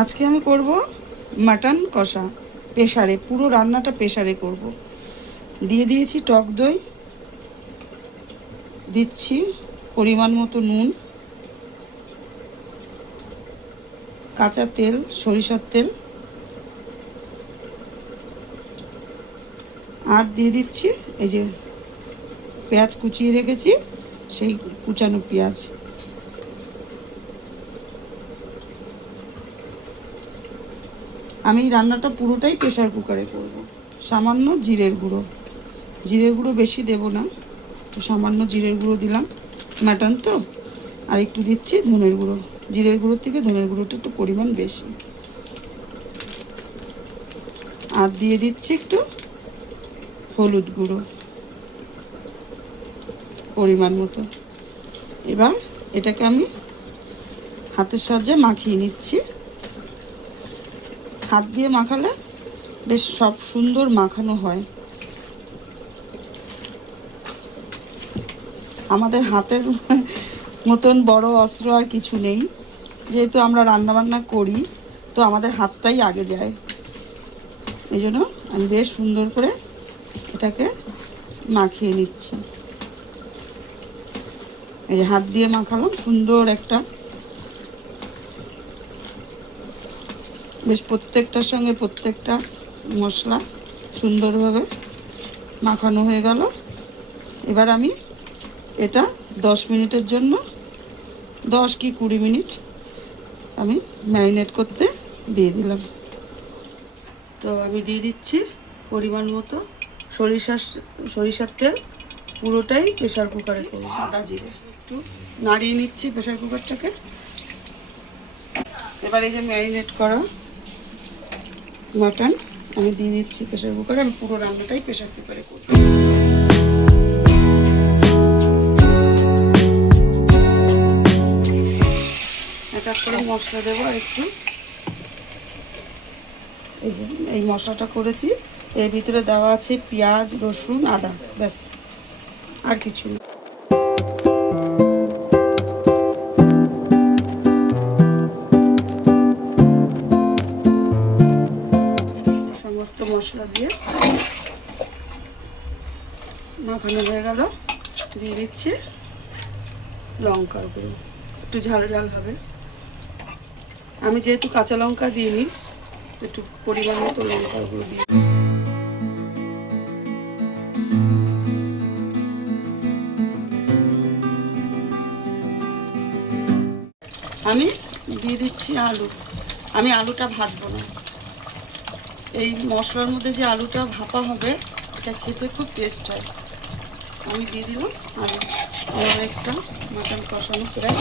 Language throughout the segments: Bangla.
আজকে আমি করব মাটন কষা প্রেসারে, পুরো রান্নাটা প্রেসারে করব। দিয়ে দিয়েছি টক দই, দিচ্ছি পরিমাণ মতো নুন, কাঁচা তেল, সরিষার তেল, আর দিয়ে দিচ্ছি এই যে পেঁয়াজ কুচিয়ে রেখেছি, সেই কুচানো পেঁয়াজ। আমি রান্নাটা পুরোটাই প্রেসার কুকারে করব। সামান্য জিরের গুঁড়ো, জিরের গুঁড়ো বেশি দেব না, তো সামান্য জিরের গুঁড়ো দিলাম, মাটন তো। আর একটু দিচ্ছি ধনের গুঁড়ো, জিরের গুঁড়োর থেকে ধনের গুঁড়োটা একটু পরিমাণ বেশি। আর দিয়ে দিচ্ছি একটু হলুদ গুঁড়ো পরিমাণ মতো। এবার এটাকে আমি হাতের সাহায্যে মাখিয়ে নিচ্ছি। হাত দিয়ে মাখালে বেশ সব সুন্দর মাখানো হয়। আমাদের হাতের মতন বড় অস্ত্র আর কিছু নেই, যেহেতু আমরা রান্নাবান্না করি, তো আমাদের হাতটাই আগে যায়। এই জন্য আমি বেশ সুন্দর করে এটাকে মাখিয়ে নিচ্ছি। এই যে হাত দিয়ে মাখালাম, সুন্দর একটা বেশ প্রত্যেকটার সঙ্গে প্রত্যেকটা মশলা সুন্দরভাবে মাখানো হয়ে গেল। এবার আমি এটা 10 মিনিটের জন্য, 10 কি 20 মিনিট আমি ম্যারিনেট করতে দিয়ে দিলাম। তো আমি দিয়ে দিচ্ছি পরিমাণ মতো সরিষার তেল, পুরোটাই প্রেসার কুকারে করব। সাদা জিরে একটু নাড়িয়ে নিচ্ছি প্রেসার কুকারটাকে। এবার এই যে ম্যারিনেট করা মাটন আমি দিয়ে দিচ্ছি প্রেসার কুকারে। আমি পুরো রান্নাটাই প্রেসার কুকারে করব। এক এক করে মশলা দেবো আর একটু। এই যে এই মশলাটা করেছি, এর ভিতরে দেওয়া আছে পেঁয়াজ, রসুন, আদা, ব্যাস, আর কিছু না। সমস্ত মশলা দিয়ে মাখানো হয়ে গেল। দিয়ে দিচ্ছি লঙ্কার গুঁড়ো, একটু ঝাল ঝাল হবে। আমি যেহেতু কাঁচা লঙ্কা দিইনি, একটু পরিমাণ মতো লঙ্কার গুঁড়ো দিয়ে আমি দিয়ে দিচ্ছি আলু। আমি আলুটা ভাজবো না, এই মশলার মধ্যে যে আলুটা ভাপা হবে এটা খেতে খুব টেস্ট হয়। আমি দিয়ে দিলাম আলু। আমার একটা মাটন কষানো প্রায়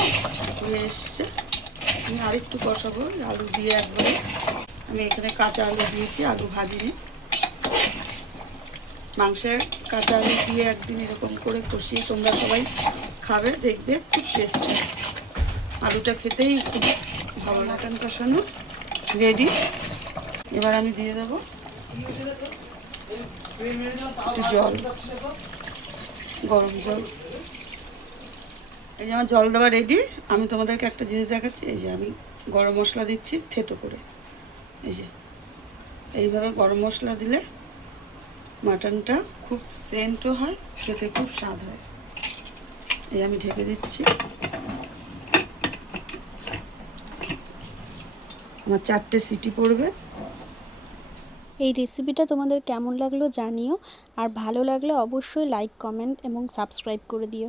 হয়ে এসছে। আমি আরেকটু কষাবো আলু দিয়ে একবারে। আমি এখানে কাঁচা আলু দিয়েছি, আলু ভাজিনি। মাংসে কাঁচা আলু দিয়ে একদিন এরকম করে কষিয়ে তোমরা সবাই খাবে, দেখবে খুব টেস্ট হয়। আলুটা খেতেই খুব ভালো। মাটন কষানো রেডি। এবার আমি দিয়ে দেবো একটু জল, গরম জল। এই যে আমার জল দেওয়া রেডি। আমি তোমাদেরকে একটা জিনিস দেখাচ্ছি। এই যে আমি গরম মশলা দিচ্ছি থেতো করে। এই যে এইভাবে গরম মশলা দিলে মাটনটা খুব সেন্টও হয়, খেতে খুব স্বাদ হয়। এই আমি ঢেকে দিচ্ছি। আমার 4টে সিটি পড়বে। এই রেসিপিটা তোমাদের কেমন লাগলো জানিও, আর ভালো লাগলে অবশ্যই লাইক, কমেন্ট এবং সাবস্ক্রাইব করে দিও।